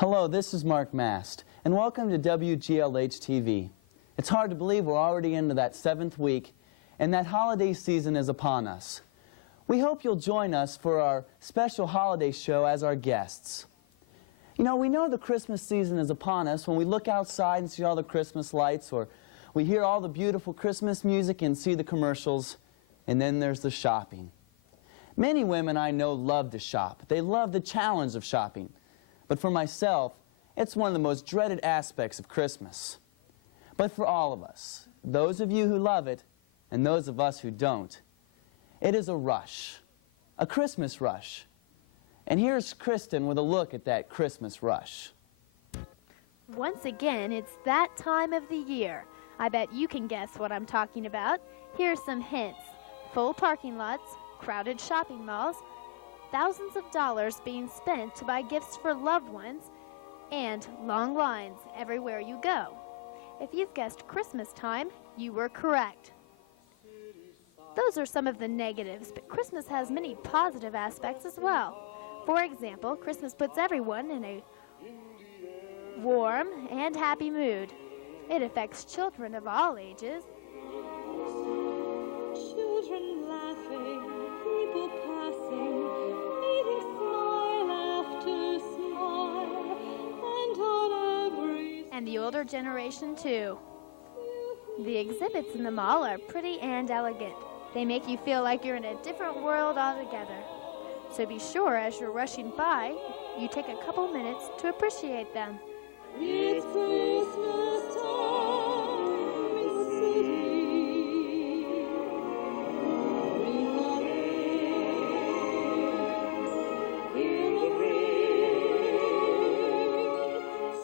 Hello, this is Mark Mast, and welcome to WGLH-TV. It's hard to believe we're already into that 7th week, and that holiday season is upon us. We hope you'll join us for our special holiday show as our guests. You know, we know the Christmas season is upon us when we look outside and see all the Christmas lights, or we hear all the beautiful Christmas music and see the commercials, and then there's the shopping. Many women I know love to shop. They love the challenge of shopping. But for myself, it's one of the most dreaded aspects of Christmas. But for all of us, those of you who love it and those of us who don't, it is a rush, a Christmas rush. And here's Kristen with a look at that Christmas rush. Once again, it's that time of the year. I bet you can guess what I'm talking about. Here's some hints. Full parking lots, crowded shopping malls, thousands of dollars being spent to buy gifts for loved ones, and long lines everywhere you go. If you've guessed Christmas time, you were correct. Those are some of the negatives, but Christmas has many positive aspects as well. For example, Christmas puts everyone in a warm and happy mood. It affects children of all ages. Children laughing, people passing, meeting smile after smile, and on every... And the older generation too. The exhibits in the mall are pretty and elegant. They make you feel like you're in a different world altogether. So be sure as you're rushing by, you take a couple minutes to appreciate them. It's Christmas time in the city. Ring a ring, hear the ring.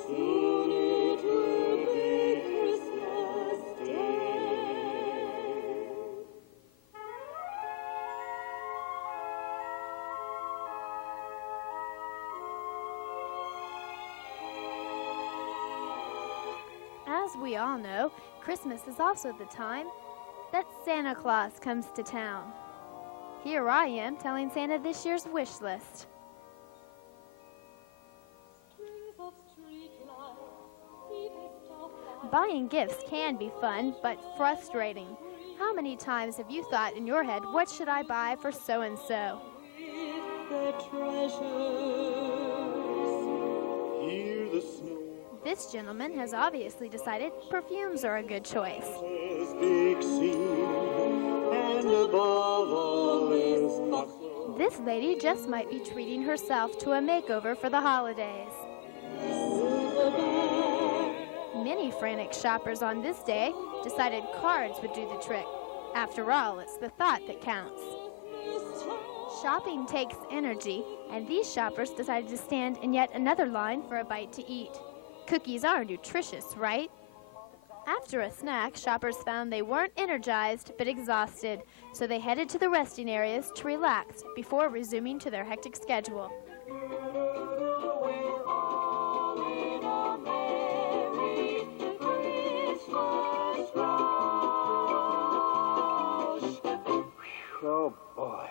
Soon it will be Christmas Day. As we all know, Christmas is also the time that Santa Claus comes to town. Here I am telling Santa this year's wish list. Strings of street lights, even stoplights. Buying gifts can be fun, but frustrating. How many times have you thought in your head, what should I buy for so-and-so? With their treasures, hear the snow. This gentleman has obviously decided perfumes are a good choice. His big scene, and above all is bustle. This lady just might be treating herself to a makeover for the holidays. Many frantic shoppers on this day decided cards would do the trick. After all, it's the thought that counts. Shopping takes energy, and these shoppers decided to stand in yet another line for a bite to eat. Cookies are nutritious, right? After a snack, shoppers found they weren't energized but exhausted, so they headed to the resting areas to relax before resuming to their hectic schedule. Oh, boy.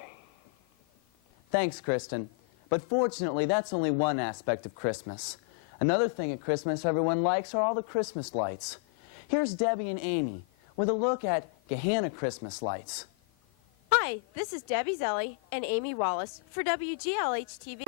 Thanks, Kristen. But fortunately, that's only one aspect of Christmas. Another thing at Christmas everyone likes are all the Christmas lights. Here's Debbie and Amy with a look at Gahanna Christmas lights. Hi, this is Debbie Zelli and Amy Wallace for WGLH-TV.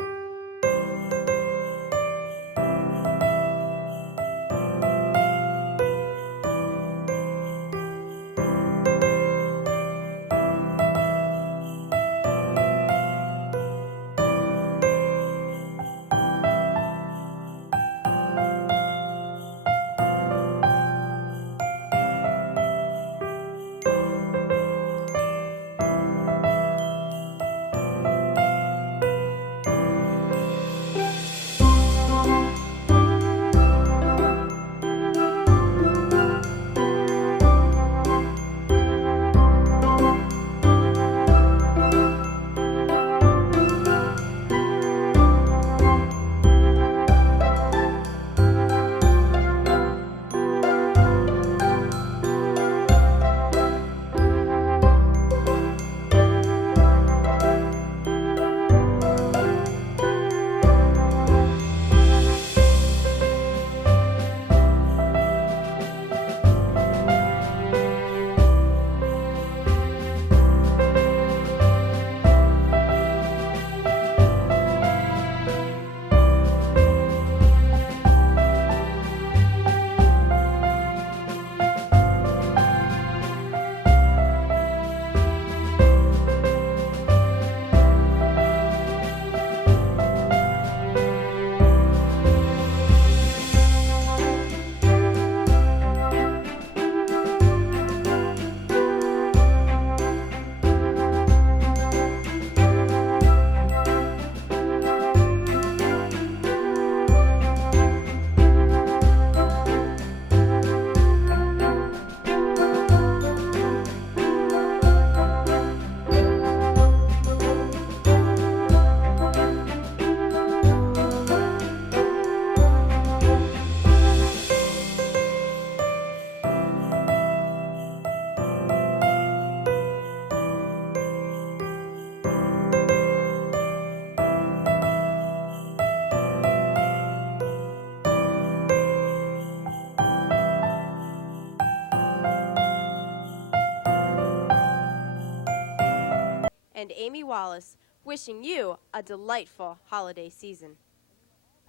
and Amy Wallace, wishing you a delightful holiday season.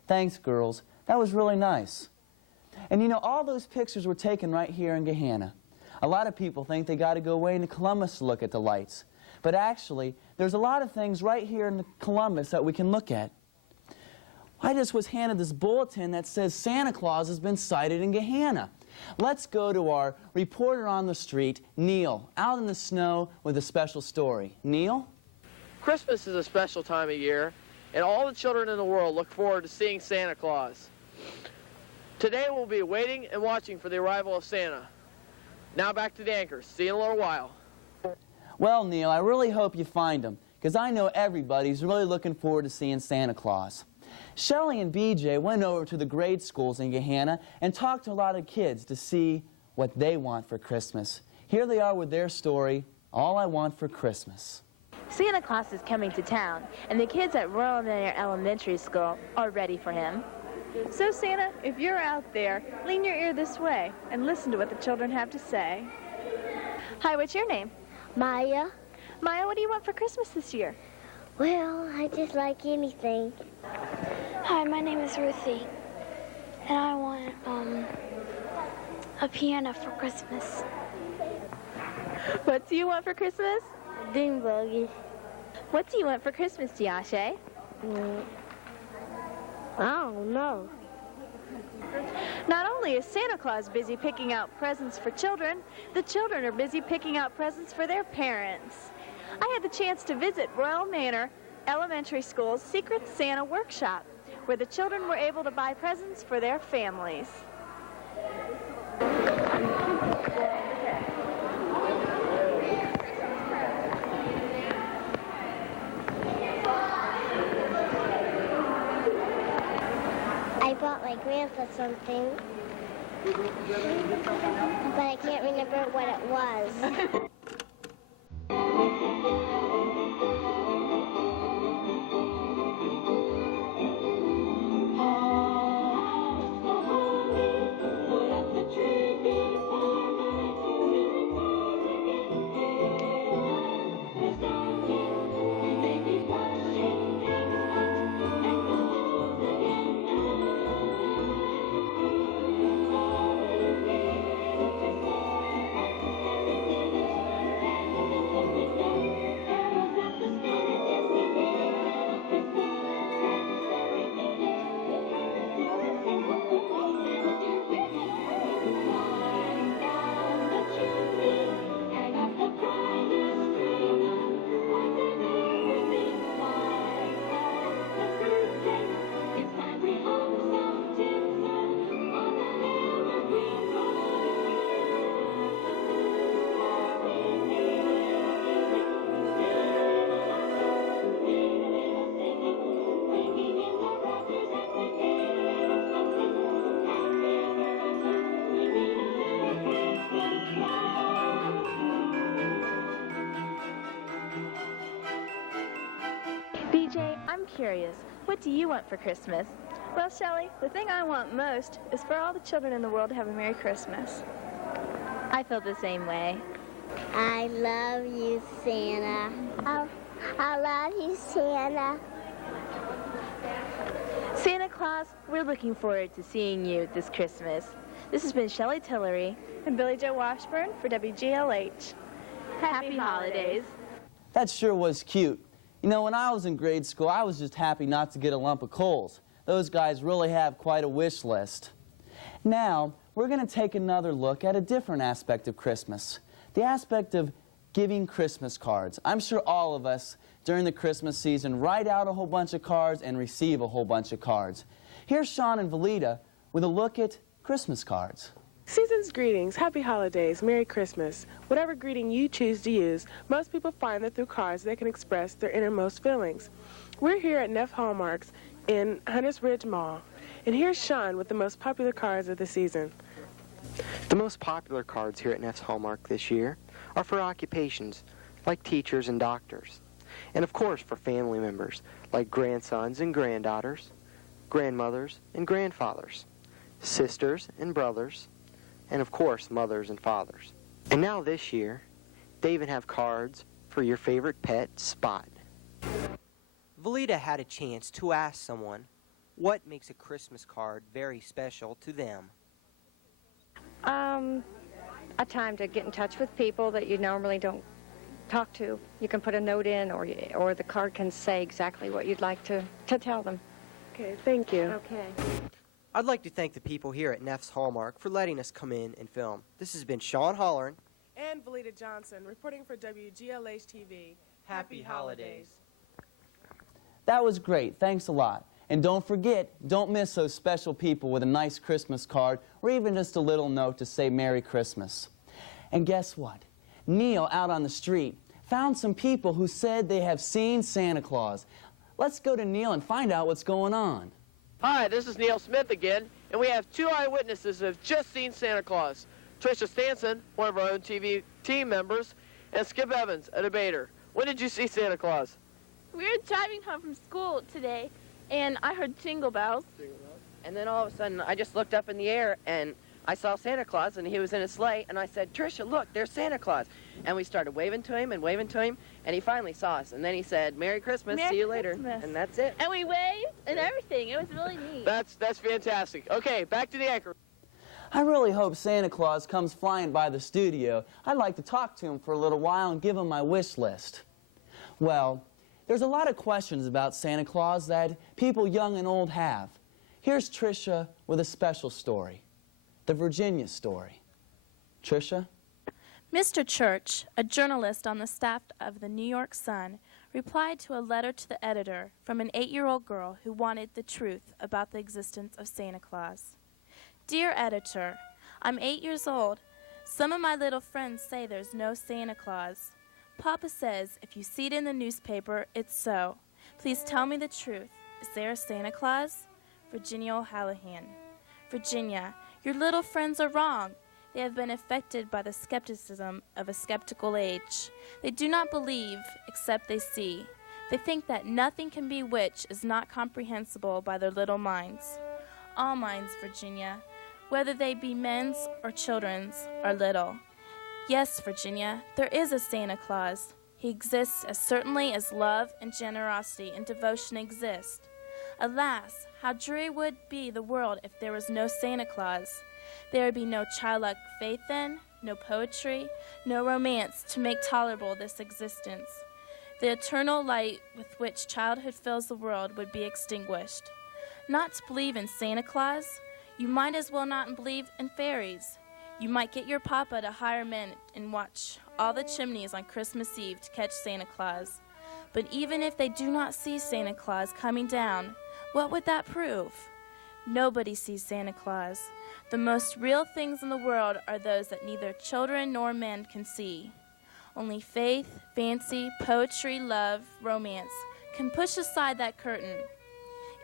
Thanks, girls. That was really nice. And you know, all those pictures were taken right here in Gahanna. A lot of people think they got to go away into Columbus to look at the lights. But actually, there's a lot of things right here in Columbus that we can look at. I just was handed this bulletin that says Santa Claus has been sighted in Gahanna. Let's go to our reporter on the street, Neil, out in the snow with a special story. Neil? Christmas is a special time of year, and all the children in the world look forward to seeing Santa Claus. Today we'll be waiting and watching for the arrival of Santa. Now back to the anchors. See you in a little while. Well, Neil, I really hope you find him, because I know everybody's really looking forward to seeing Santa Claus. Shelley and BJ went over to the grade schools in Gahanna and talked to a lot of kids to see what they want for Christmas. Here they are with their story, All I Want for Christmas. Santa Claus is coming to town, and the kids at Royal Manor Elementary School are ready for him. So Santa, if you're out there, lean your ear this way and listen to what the children have to say. Hi, what's your name? Maya. Maya, what do you want for Christmas this year? Well, I just like anything. Hi, my name is Ruthie, and I want a piano for Christmas. What do you want for Christmas? Ding buggy. What do you want for Christmas, Diashe? I don't know. Not only is Santa Claus busy picking out presents for children, the children are busy picking out presents for their parents. I had the chance to visit Royal Manor Elementary School's Secret Santa Workshop, where the children were able to buy presents for their families. I bought my grandpa something, but I can't remember what it was. BJ, I'm curious. What do you want for Christmas? Well, Shelley, the thing I want most is for all the children in the world to have a Merry Christmas. I feel the same way. I love you, Santa. I love you, Santa. Santa Claus, we're looking forward to seeing you this Christmas. This has been Shelley Tillery And Billy Joe Washburn for WGLH. Happy holidays. That sure was cute. You know, when I was in grade school, I was just happy not to get a lump of coals. Those guys really have quite a wish list. Now, we're going to take another look at a different aspect of Christmas, the aspect of giving Christmas cards. I'm sure all of us during the Christmas season write out a whole bunch of cards and receive a whole bunch of cards. Here's Sean and Valita with a look at Christmas cards. Season's greetings, happy holidays, Merry Christmas. Whatever greeting you choose to use, most people find that through cards they can express their innermost feelings. We're here at Neff Hallmarks in Hunters Ridge Mall, and here's Sean with the most popular cards of the season. The most popular cards here at Neff's Hallmark this year are for occupations, like teachers and doctors, and of course for family members, like grandsons and granddaughters, grandmothers and grandfathers, sisters and brothers, and of course mothers and fathers. And now this year, they even have cards for for your favorite pet, Spot. Valita had a chance to ask someone what makes a Christmas card very special to them. A time to get in touch with people that you normally don't talk to. You can put a note in, or the card can say exactly what you'd like to tell them. Okay, thank you. Okay. I'd like to thank the people here at Neff's Hallmark for letting us come in and film. This has been Sean Holleran And Valita Johnson, reporting for WGLH-TV. Happy holidays. That was great. Thanks a lot. And don't forget, don't miss those special people with a nice Christmas card or even just a little note to say Merry Christmas. And guess what? Neil, out on the street, found some people who said they have seen Santa Claus. Let's go to Neil and find out what's going on. Hi, this is Neil Smith again, and we have two eyewitnesses who have just seen Santa Claus. Tricia Stanson, one of our own TV team members, and Skip Evans, a debater. When did you see Santa Claus? We were driving home from school today, and I heard jingle bells. And then all of a sudden, I just looked up in the air, and I saw Santa Claus, and he was in a sleigh, and I said, Tricia, look, there's Santa Claus. And we started waving to him, and he finally saw us. And then he said, Merry Christmas, Merry see you later. Christmas. And that's it. And we waved and everything. It was really neat. That's fantastic. Okay, back to the anchor. I really hope Santa Claus comes flying by the studio. I'd like to talk to him for a little while and give him my wish list. Well, there's a lot of questions about Santa Claus that people young and old have. Here's Tricia with a special story, the Virginia story. Tricia? Mr. Church, a journalist on the staff of the New York Sun, replied to a letter to the editor from an 8-year-old girl who wanted the truth about the existence of Santa Claus. Dear editor, I'm 8 years old. Some of my little friends say there's no Santa Claus. Papa says if you see it in the newspaper, it's so. Please tell me the truth. Is there a Santa Claus? Virginia O'Hallahan. Virginia, your little friends are wrong. They have been affected by the skepticism of a skeptical age. They do not believe except they see. They think that nothing can be which is not comprehensible by their little minds. All minds, Virginia, whether they be men's or children's, are little. Yes, Virginia, there is a Santa Claus. He exists as certainly as love and generosity and devotion exist. Alas, how dreary would be the world if there was no Santa Claus. There would be no childlike faith then, no poetry, no romance to make tolerable this existence. The eternal light with which childhood fills the world would be extinguished. Not to believe in Santa Claus, you might as well not believe in fairies. You might get your papa to hire men and watch all the chimneys on Christmas Eve to catch Santa Claus. But even if they do not see Santa Claus coming down, what would that prove? Nobody sees Santa Claus. The most real things in the world are those that neither children nor men can see. Only faith, fancy, poetry, love, romance can push aside that curtain.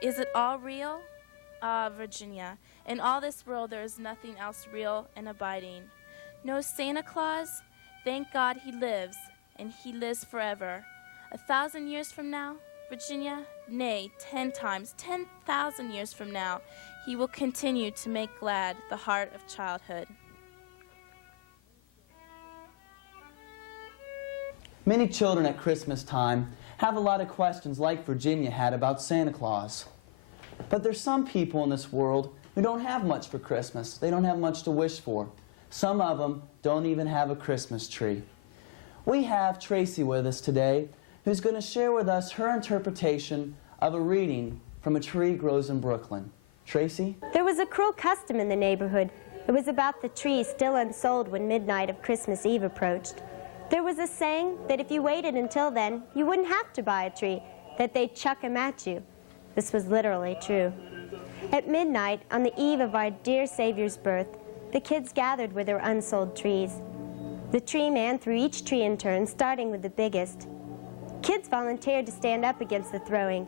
Is it all real? Ah, Virginia, in all this world there is nothing else real and abiding. No Santa Claus? Thank God he lives, and he lives forever. 1,000 years from now, Virginia, nay, 10 times, 10,000 years from now, he will continue to make glad the heart of childhood. Many children at Christmas time have a lot of questions like Virginia had about Santa Claus. But there's some people in this world who don't have much for Christmas. They don't have much to wish for. Some of them don't even have a Christmas tree. We have Tracy with us today, who's going to share with us her interpretation of a reading from A Tree Grows in Brooklyn. Tracy? There was a cruel custom in the neighborhood. It was about the tree still unsold when midnight of Christmas Eve approached. There was a saying that if you waited until then, you wouldn't have to buy a tree, that they'd chuck 'em at you. This was literally true. At midnight, on the eve of our dear Savior's birth, the kids gathered with their unsold trees. The tree man threw each tree in turn, starting with the biggest. Kids volunteered to stand up against the throwing.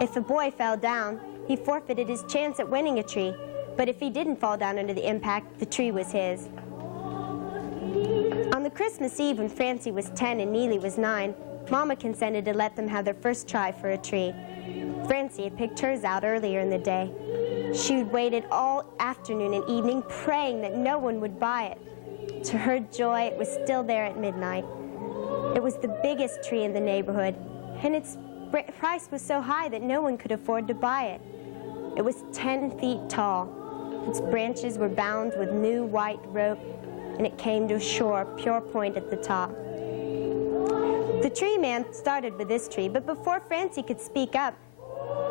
If a boy fell down, he forfeited his chance at winning a tree, but if he didn't fall down under the impact, the tree was his. On the Christmas Eve when Francie was 10 and Neely was 9, Mama consented to let them have their first try for a tree. Francie had picked hers out earlier in the day. She had waited all afternoon and evening praying that no one would buy it. To her joy, it was still there at midnight. It was the biggest tree in the neighborhood, and its price was so high that no one could afford to buy it. It was 10 feet tall. Its branches were bound with new white rope, and it came to a sharp, pure point at the top. The tree man started with this tree, but before Francie could speak up,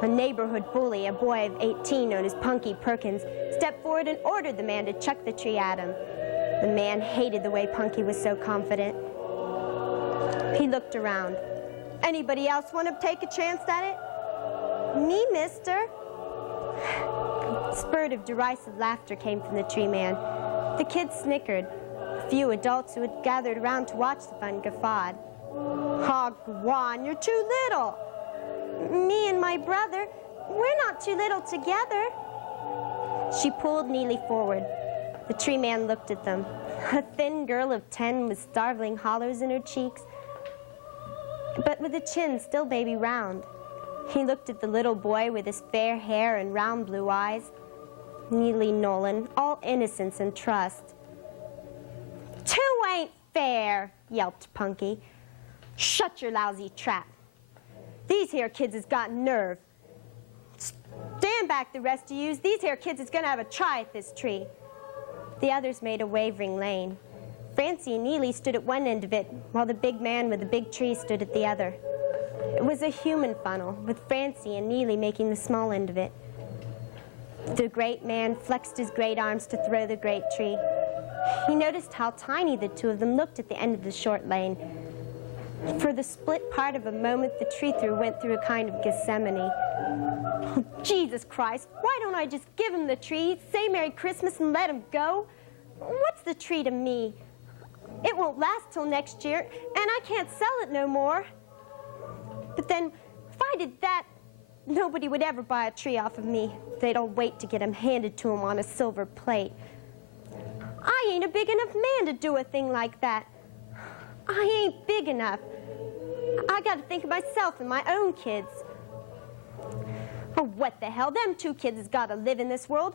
a neighborhood bully, a boy of 18 known as Punky Perkins, stepped forward and ordered the man to chuck the tree at him. The man hated the way Punky was so confident. He looked around. Anybody else want to take a chance at it? Me, mister. A spurt of derisive laughter came from the tree man. The kids snickered. A few adults who had gathered around to watch the fun guffawed. "Oh, Gwan, you're too little." "Me and my brother, we're not too little together." She pulled Neely forward. The tree man looked at them. A thin girl of 10 with starveling hollows in her cheeks, but with a chin still baby round. He looked at the little boy with his fair hair and round blue eyes. Neely Nolan, all innocence and trust. "Two ain't fair," yelped Punky. "Shut your lousy trap. These here kids has got nerve. Stand back, the rest of yous. These here kids is gonna have a try at this tree." The others made a wavering lane. Francie and Neely stood at one end of it, while the big man with the big tree stood at the other. It was a human funnel, with Francie and Neely making the small end of it. The great man flexed his great arms to throw the great tree. He noticed how tiny the two of them looked at the end of the short lane. For the split part of a moment, the tree throw went through a kind of Gethsemane. "Oh, Jesus Christ, why don't I just give him the tree, say Merry Christmas, and let him go? What's the tree to me? It won't last till next year, and I can't sell it no more. But then, if I did that, nobody would ever buy a tree off of me. They'd all wait to get him handed to them on a silver plate. I ain't a big enough man to do a thing like that. I ain't big enough. I gotta think of myself and my own kids. Oh, what the hell? Them two kids has gotta live in this world.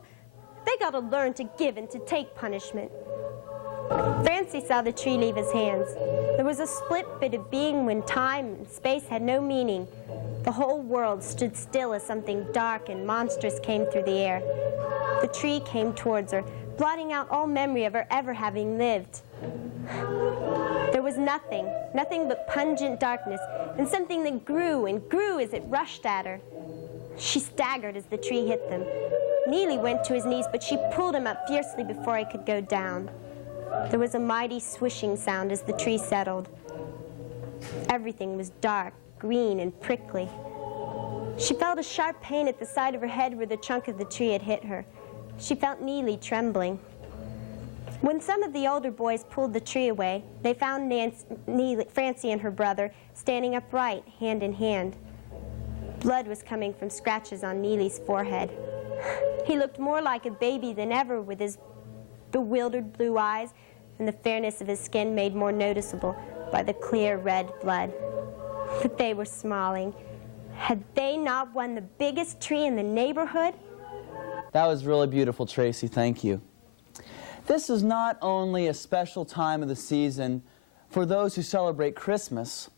They gotta learn to give and to take punishment." Francie saw the tree leave his hands. There was a split bit of being when time and space had no meaning. The whole world stood still as something dark and monstrous came through the air. The tree came towards her, blotting out all memory of her ever having lived. There was nothing but pungent darkness, and something that grew and grew as it rushed at her. She staggered as the tree hit them. Neely went to his knees, but she pulled him up fiercely before he could go down. There was a mighty swishing sound as the tree settled. Everything was dark, green, and prickly. She felt a sharp pain at the side of her head where the trunk of the tree had hit her. She felt Neely trembling. When some of the older boys pulled the tree away, they found Francie and her brother standing upright, hand in hand. Blood was coming from scratches on Neely's forehead. He looked more like a baby than ever, with his bewildered blue eyes and the fairness of his skin made more noticeable by the clear red blood. But they were smiling. Had they not won the biggest tree in the neighborhood? That was really beautiful, Tracy. Thank you. This is not only a special time of the season for those who celebrate Christmas,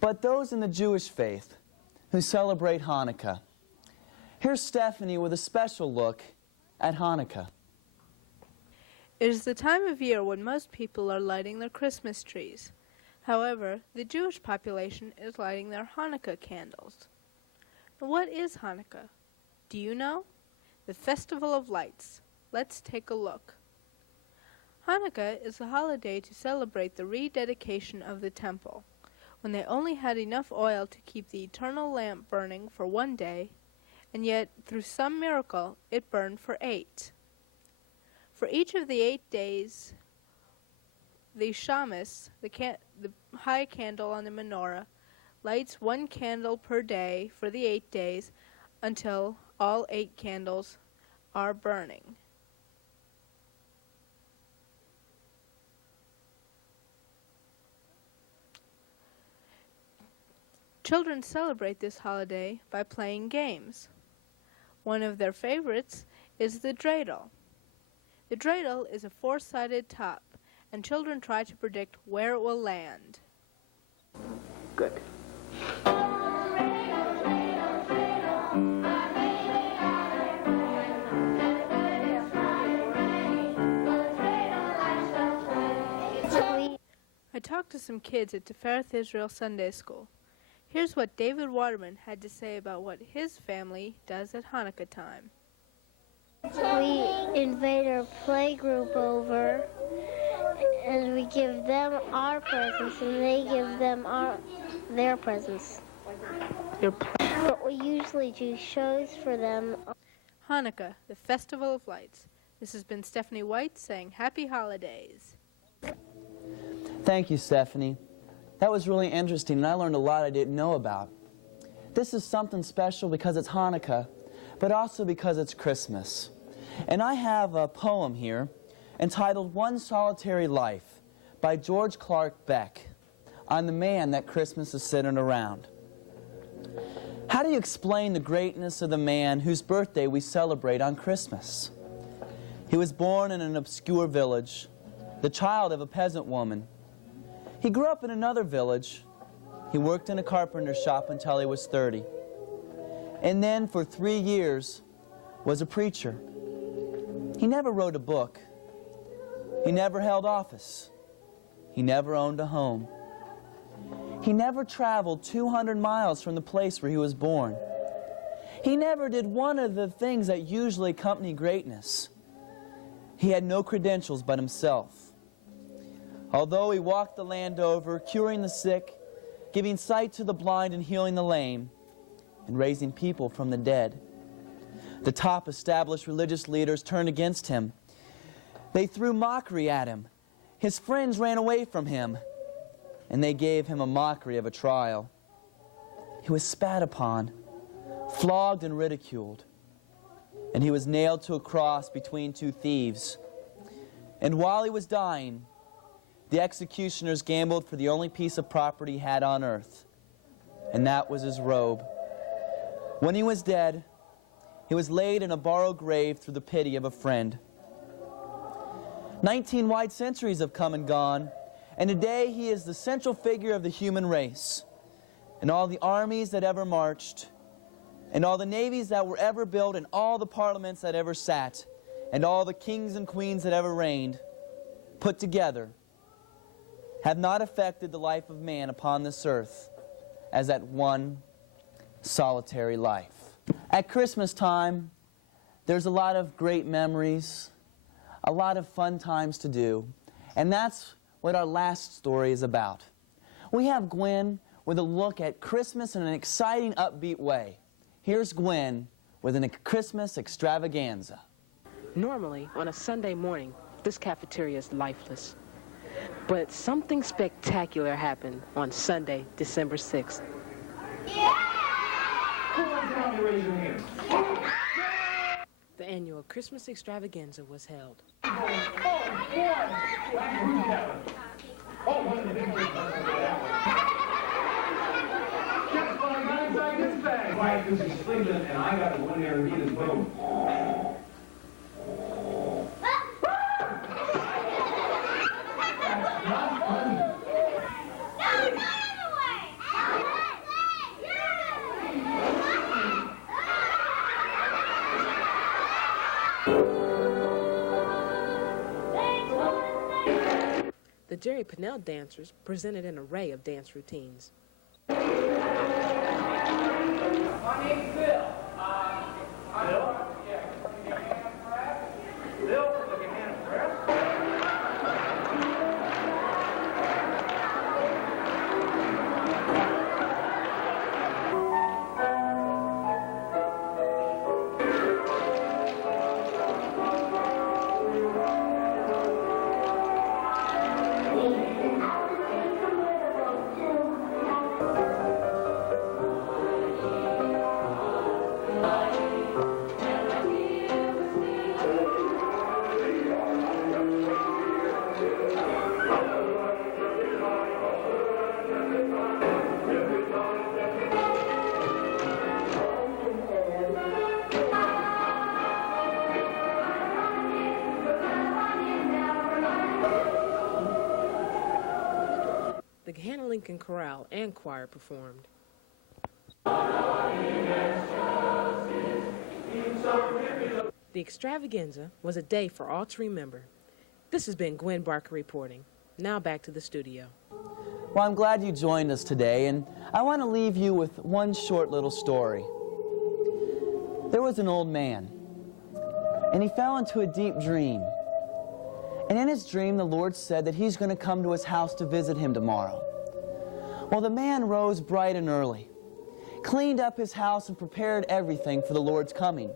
but those in the Jewish faith who celebrate Hanukkah. Here's Stephanie with a special look at Hanukkah. It is the time of year when most people are lighting their Christmas trees. However, the Jewish population is lighting their Hanukkah candles. What is Hanukkah? Do you know? The Festival of Lights. Let's take a look. Hanukkah is a holiday to celebrate the rededication of the temple, when they only had enough oil to keep the eternal lamp burning for 1 day, and yet, through some miracle, it burned for 8. For each of the 8 days, the shamus, the high candle on the menorah, lights 1 candle per day for the 8 days until all 8 candles are burning. Children celebrate this holiday by playing games. One of their favorites is the dreidel. The dreidel is a 4-sided top, and children try to predict where it will land. Good. I talked to some kids at Tifereth Israel Sunday School. Here's what David Waterman had to say about what his family does at Hanukkah time. We invite our playgroup over, and we give them our presents, and they give them their presents. But we usually do shows for them. Hanukkah, the Festival of Lights. This has been Stephanie White saying Happy Holidays. Thank you, Stephanie. That was really interesting, and I learned a lot I didn't know about. This is something special because it's Hanukkah, but also because it's Christmas. And I have a poem here entitled One Solitary Life by George Clark Beck on the man that Christmas is centered around. How do you explain the greatness of the man whose birthday we celebrate on Christmas? He was born in an obscure village, the child of a peasant woman. He grew up in another village. He worked in a carpenter shop until he was 30. And then for 3 years was a preacher. He never wrote a book. He never held office. He never owned a home. He never traveled 200 miles from the place where he was born. He never did one of the things that usually accompany greatness. He had no credentials but himself. Although he walked the land over, curing the sick, giving sight to the blind and healing the lame, and raising people from the dead. The top established religious leaders turned against him. They threw mockery at him. His friends ran away from him, and they gave him a mockery of a trial. He was spat upon, flogged and ridiculed, and he was nailed to a cross between two thieves. And while he was dying, the executioners gambled for the only piece of property he had on earth, and that was his robe. When he was dead, he was laid in a borrowed grave through the pity of a friend. 19 wide centuries have come and gone, and today he is the central figure of the human race. And all the armies that ever marched, and all the navies that were ever built, and all the parliaments that ever sat, and all the kings and queens that ever reigned, put together, have not affected the life of man upon this earth as that one solitary life. At Christmas time, there's a lot of great memories, a lot of fun times to do, and that's what our last story is about. We have Gwen with a look at Christmas in an exciting, upbeat way. Here's Gwen with a Christmas extravaganza. Normally, on a Sunday morning, this cafeteria is lifeless. But something spectacular happened on Sunday, December 6th. The annual Christmas extravaganza was held. And I got the one there and he is boom. The Jerry Pinnell dancers presented an array of dance routines. My name's Bill. Bill? Bill from the Gahanna Press. Lincoln Chorale and Choir performed. The Extravaganza was a day for all to remember. This has been Gwen Barker reporting. Now back to the studio. Well, I'm glad you joined us today, and I want to leave you with one short little story. There was an old man, and he fell into a deep dream. And in his dream, the Lord said that he's going to come to his house to visit him tomorrow. Well, the man rose bright and early, cleaned up his house, and prepared everything for the Lord's coming.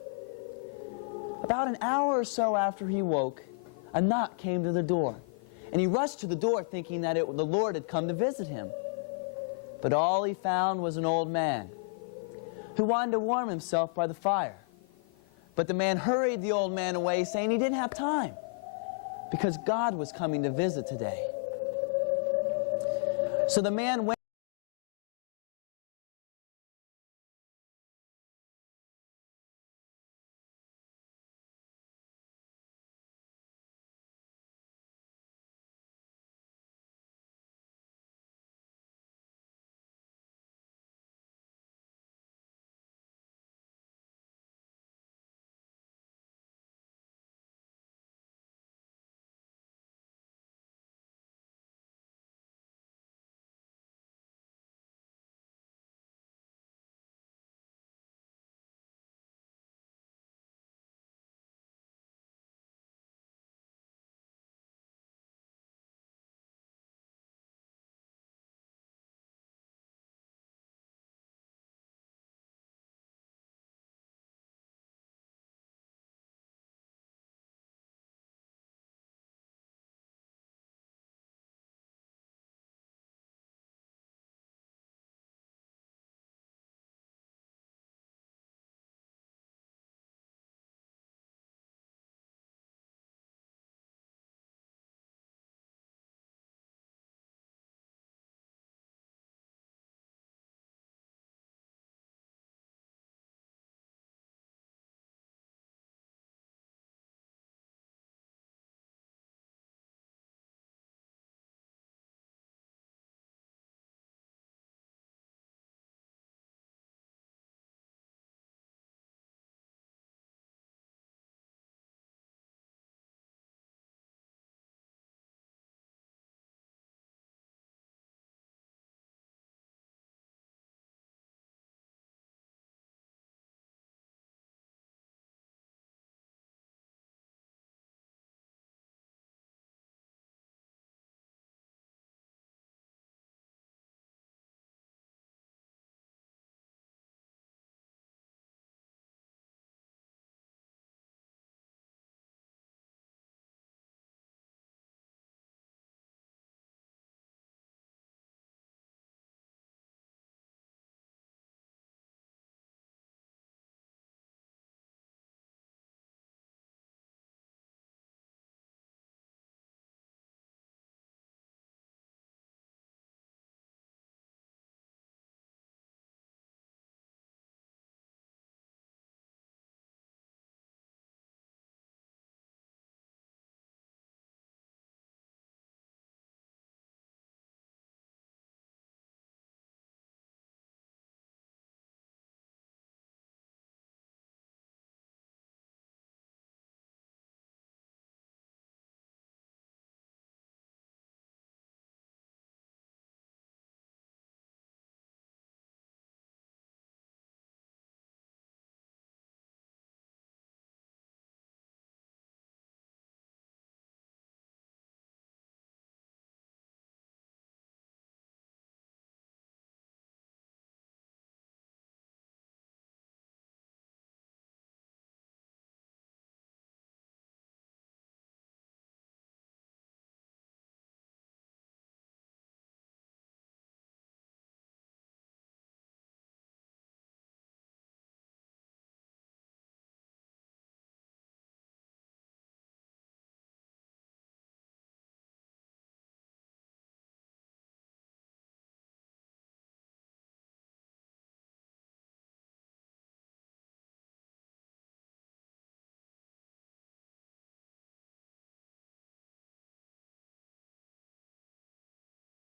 About an hour or so after he woke, a knock came to the door, and he rushed to the door thinking that the Lord had come to visit him. But all he found was an old man who wanted to warm himself by the fire. But the man hurried the old man away, saying he didn't have time because God was coming to visit today. So the man went